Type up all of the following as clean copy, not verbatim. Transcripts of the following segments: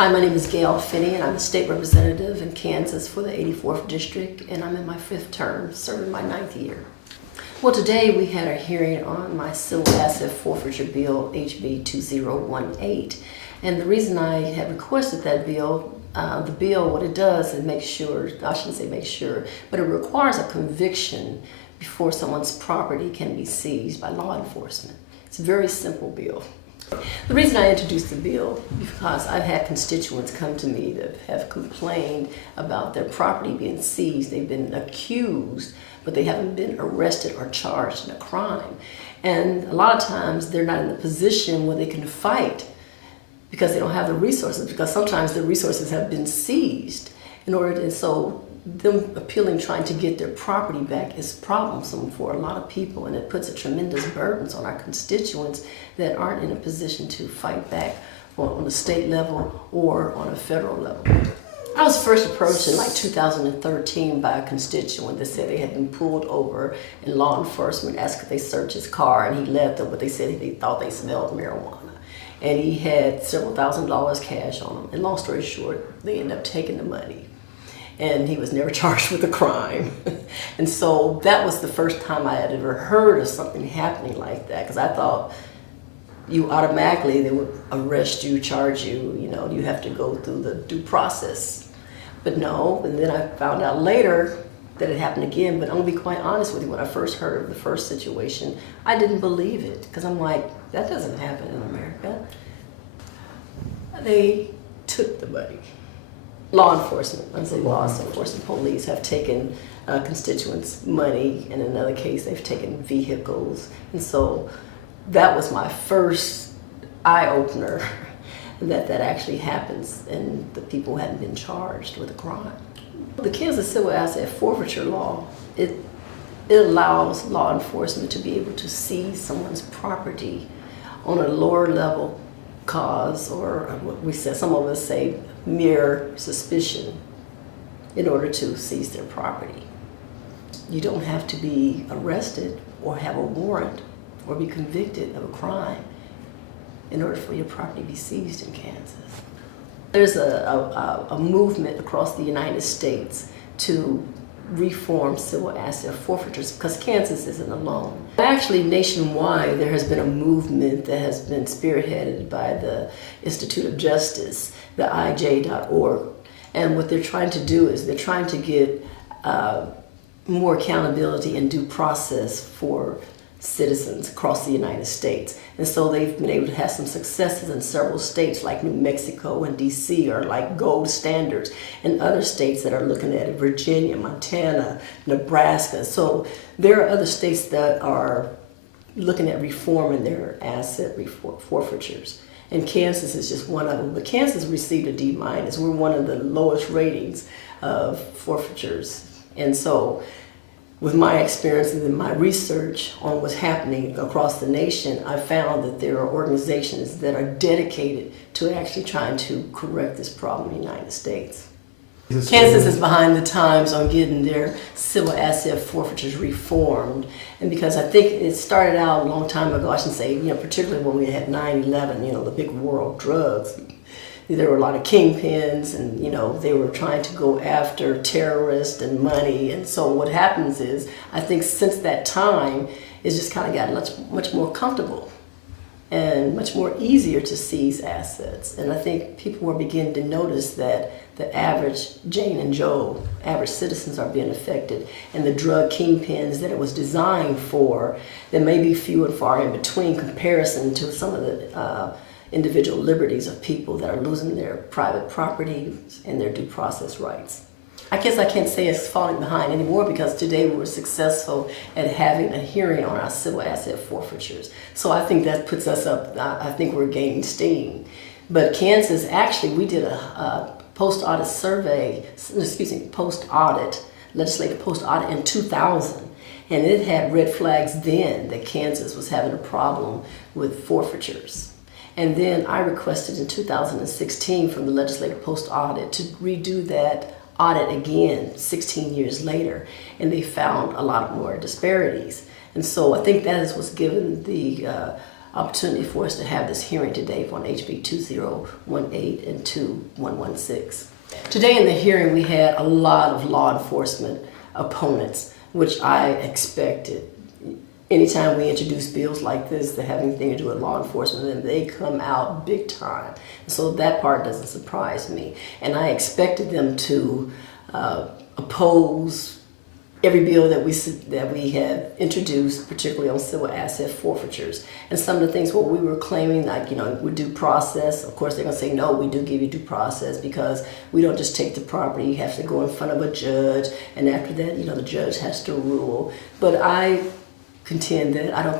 Hi, my name is Gail Finney, and I'm a state representative in Kansas for the 84th District, and I'm in my 5th term, serving my 9th year. Well, today we had a hearing on my Civil Asset Forfeiture Bill, HB 2018, and the reason I had requested that bill, the bill, what it does, it makes sure, I shouldn't say make sure, but it requires a conviction before someone's property can be seized by law enforcement. It's a very simple bill. The reason I introduced the bill is because I've had constituents come to me that have complained about their property being seized. They've been accused, but they haven't been arrested or charged in a crime. And a lot of times they're not in a position where they can fight because they don't have the resources, because sometimes the resources have been seized. So them appealing, trying to get their property back is troublesome for a lot of people, and it puts a tremendous burdens on our constituents that aren't in a position to fight back on a state level or on a federal level. I was first approached in like 2013 by a constituent that said they had been pulled over and law enforcement asked if they search his car, and he left them, but they said they thought they smelled marijuana. And he had several $1,000s cash on him. And long story short, they ended up taking the money. And he was never charged with a crime. And so that was the first time I had ever heard of something happening like that, because I thought you automatically, they would arrest you, charge you, you have to go through the due process. But no, and then I found out later that it happened again, but I'm gonna be quite honest with you, when I first heard of the first situation, I didn't believe it, because I'm like, that doesn't happen in America. They took the money. Law enforcement, I say law enforcement, police have taken constituents' money, and in another case they've taken vehicles. And so that was my first eye-opener that actually happens and the people hadn't been charged with a crime. The Kansas Civil Asset Forfeiture Law, it allows law enforcement to be able to seize someone's property on a lower level cause, or what we said, some of us say mere suspicion, in order to seize their property. You don't have to be arrested or have a warrant or be convicted of a crime in order for your property to be seized in Kansas. There's a movement across the United States to reform civil asset forfeitures, because Kansas isn't alone. Actually, nationwide, there has been a movement that has been spearheaded by the Institute of Justice, the IJorg. And what they're trying to do is they're trying to get more accountability and due process for citizens across the United States. And so they've been able to have some successes in several states like New Mexico and DC are like gold standards, and other states that are looking at it, Virginia, Montana, Nebraska. So there are other states that are looking at reforming their asset forfeitures. And Kansas is just one of them. But Kansas received a D-. We're one of the lowest ratings of forfeitures. And so with my experience and my research on what's happening across the nation, I found that there are organizations that are dedicated to actually trying to correct this problem in the United States. Kansas is behind the times on getting their civil asset forfeitures reformed. And because I think it started out a long time ago, I should say, particularly when we had 9/11, the big war of drugs. There were a lot of kingpins, and they were trying to go after terrorists and money. And so what happens is, I think since that time, it's just kind of gotten much more comfortable and much more easier to seize assets. And I think people are beginning to notice that the average Jane and Joe, average citizens, are being affected, and the drug kingpins that it was designed for, that may be few and far in between comparison to some of the individual liberties of people that are losing their private property and their due process rights. I guess I can't say it's falling behind anymore, because today we were successful at having a hearing on our civil asset forfeitures. So I think that puts us up, I think we're gaining steam. But Kansas, actually, we did a post-audit survey, legislative post-audit in 2000. And it had red flags then that Kansas was having a problem with forfeitures. And then I requested in 2016 from the legislative post-audit to redo that audit again 16 years later, and they found a lot more disparities. And so I think that is what's given the opportunity for us to have this hearing today on HB 2018 and 2116. Today in the hearing we had a lot of law enforcement opponents, which I expected. Anytime we introduce bills like this that have anything to do with law enforcement, then they come out big time. So that part doesn't surprise me. And I expected them to oppose every bill that we have introduced, particularly on civil asset forfeitures. And some of the things what we were claiming, like, with due process, of course they're gonna say, no, we do give you due process because we don't just take the property, you have to go in front of a judge, and after that, the judge has to rule. But I contend that I don't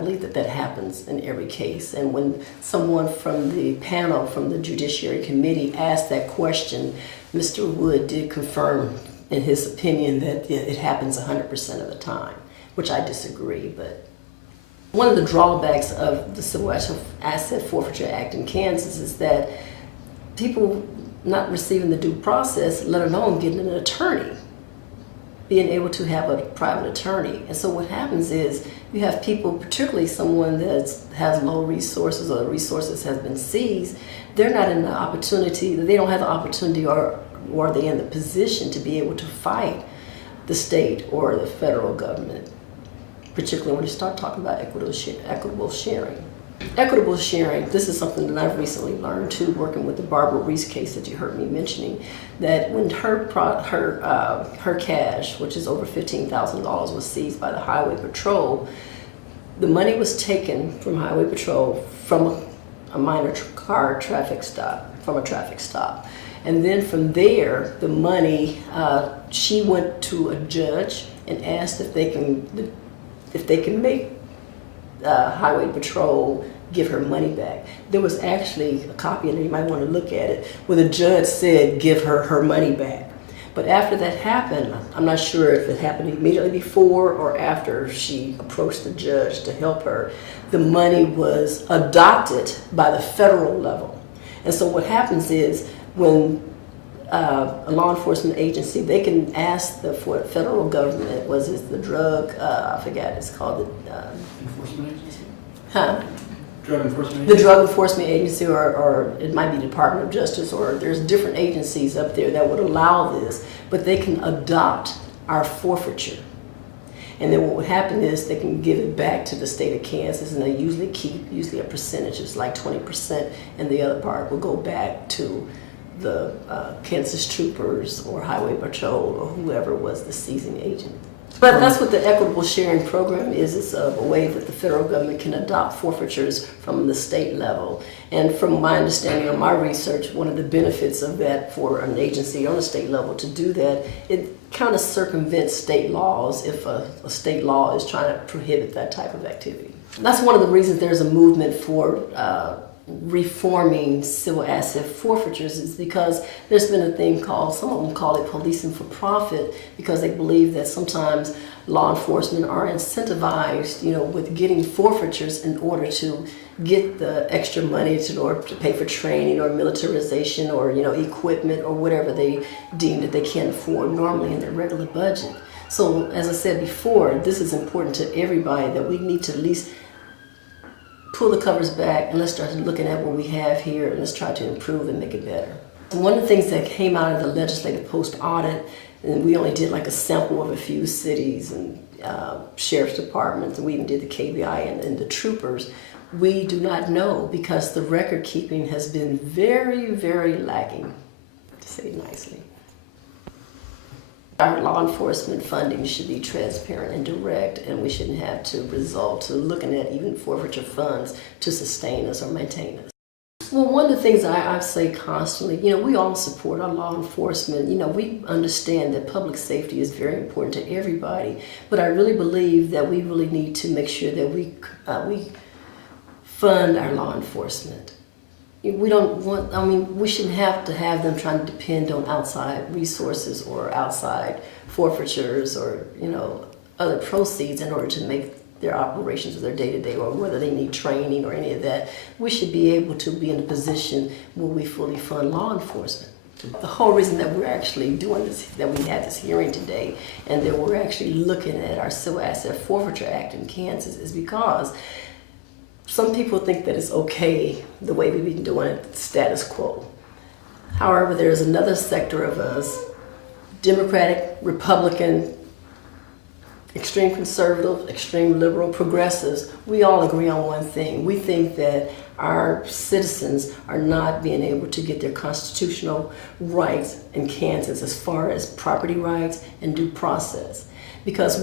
believe that happens in every case. And when someone from the panel from the Judiciary Committee asked that question, Mr. Wood did confirm in his opinion that it happens 100% of the time, which I disagree. But one of the drawbacks of the Civil Asset Forfeiture Act in Kansas is that people not receiving the due process, let alone getting an attorney, being able to have a private attorney. And so what happens is you have people, particularly someone that has low resources or the resources has been seized, they're not in the opportunity, they don't have the opportunity or are they in the position to be able to fight the state or the federal government, particularly when you start talking about equitable sharing. Equitable sharing, this is something that I've recently learned too, working with the Barbara Reese case that you heard me mentioning, that when her cash, which is over $15,000, was seized by the Highway Patrol, the money was taken from Highway Patrol from a minor car traffic stop, And then from there, the money, she went to a judge and asked if they can make Highway Patrol give her money back. There was actually a copy, and you might want to look at it, where the judge said give her money back. But after that happened, I'm not sure if it happened immediately before or after she approached the judge to help her, the money was adopted by the federal level. And so what happens is when a law enforcement agency, they can ask the federal government, was it the drug, I forgot, it's called the Enforcement agency? Huh? Drug enforcement agency? The Drug Enforcement Agency, or it might be Department of Justice, or there's different agencies up there that would allow this, but they can adopt our forfeiture. And then what would happen is they can give it back to the state of Kansas, and they usually keep a percentage, it's like 20%, and the other part will go back to the Kansas troopers or Highway Patrol or whoever was the seizing agent. But that's what the equitable sharing program is. It's a way that the federal government can adopt forfeitures from the state level. And from my understanding or my research, one of the benefits of that for an agency on the state level to do that, it kind of circumvents state laws if a state law is trying to prohibit that type of activity. That's one of the reasons there's a movement for reforming civil asset forfeitures, is because there's been a thing called, some of them call it policing for profit, because they believe that sometimes law enforcement are incentivized, with getting forfeitures in order to get the extra money in order to pay for training or militarization or, equipment or whatever they deem that they can't afford normally in their regular budget. So as I said before, this is important to everybody, that we need to at least pull the covers back and let's start looking at what we have here and let's try to improve and make it better. One of the things that came out of the legislative post-audit, and we only did like a sample of a few cities and sheriff's departments, and we even did the KBI and the troopers, we do not know because the record keeping has been very, very lacking, to say it nicely. Our law enforcement funding should be transparent and direct, and we shouldn't have to resort to looking at even forfeiture funds to sustain us or maintain us. Well, one of the things I say constantly, we all support our law enforcement. We understand that public safety is very important to everybody, but I really believe that we really need to make sure that we fund our law enforcement. We shouldn't have to have them trying to depend on outside resources or outside forfeitures or, other proceeds in order to make their operations of their day-to-day, or whether they need training or any of that. We should be able to be in a position where we fully fund law enforcement. The whole reason that we're actually doing this, that we had this hearing today, and that we're actually looking at our Civil Asset Forfeiture Act in Kansas, is because some people think that it's okay the way we've been doing it, status quo. However, there's another sector of us, Democratic, Republican, extreme conservative, extreme liberal, progressives, we all agree on one thing. We think that our citizens are not being able to get their constitutional rights in Kansas as far as property rights and due process. Because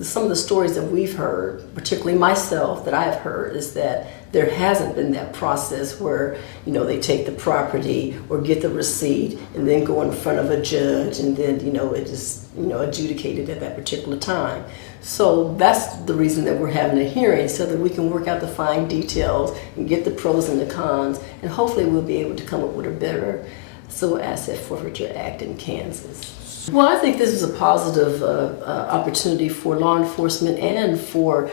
some of the stories that we've heard, particularly myself, that I've heard, is that there hasn't been that process where, they take the property or get the receipt and then go in front of a judge and then, it is, adjudicated at that particular time. So that's the reason that we're having a hearing, so that we can work out the fine details and get the pros and the cons, and hopefully we'll be able to come up with a better Civil Asset Forfeiture Act in Kansas. Well, I think this is a positive opportunity for law enforcement and for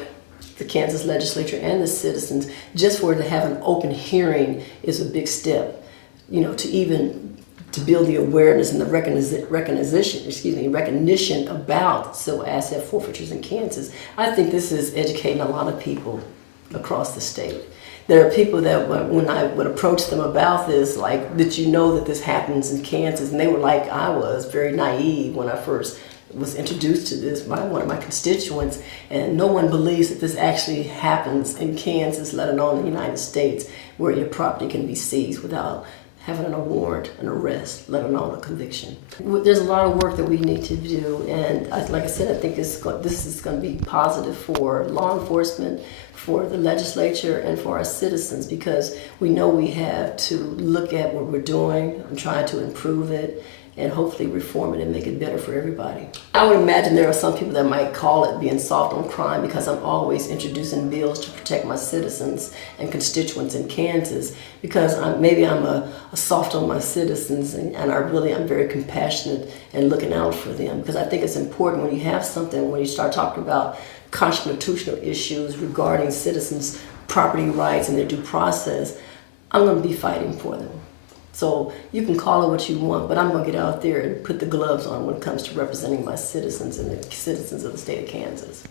the Kansas legislature and the citizens. Just for to have an open hearing is a big step, to build the awareness and the recognition about civil asset forfeitures in Kansas. I think this is educating a lot of people across the state. There are people that when I would approach them about this, like, did you know that this happens in Kansas? And they were like, I was very naive when I first was introduced to this by one of my constituents, and no one believes that this actually happens in Kansas, let alone in the United States, where your property can be seized without having a warrant, an arrest, let alone a conviction. There's a lot of work that we need to do, and like I said, I think this is going to be positive for law enforcement, for the legislature, and for our citizens, because we know we have to look at what we're doing and try to improve it and hopefully reform it and make it better for everybody. I would imagine there are some people that might call it being soft on crime, because I'm always introducing bills to protect my citizens and constituents in Kansas, because I'm a soft on my citizens, and I'm very compassionate and looking out for them, because I think it's important when you have something, when you start talking about constitutional issues regarding citizens' property rights and their due process, I'm going to be fighting for them. So you can call it what you want, but I'm going to get out there and put the gloves on when it comes to representing my citizens and the citizens of the state of Kansas.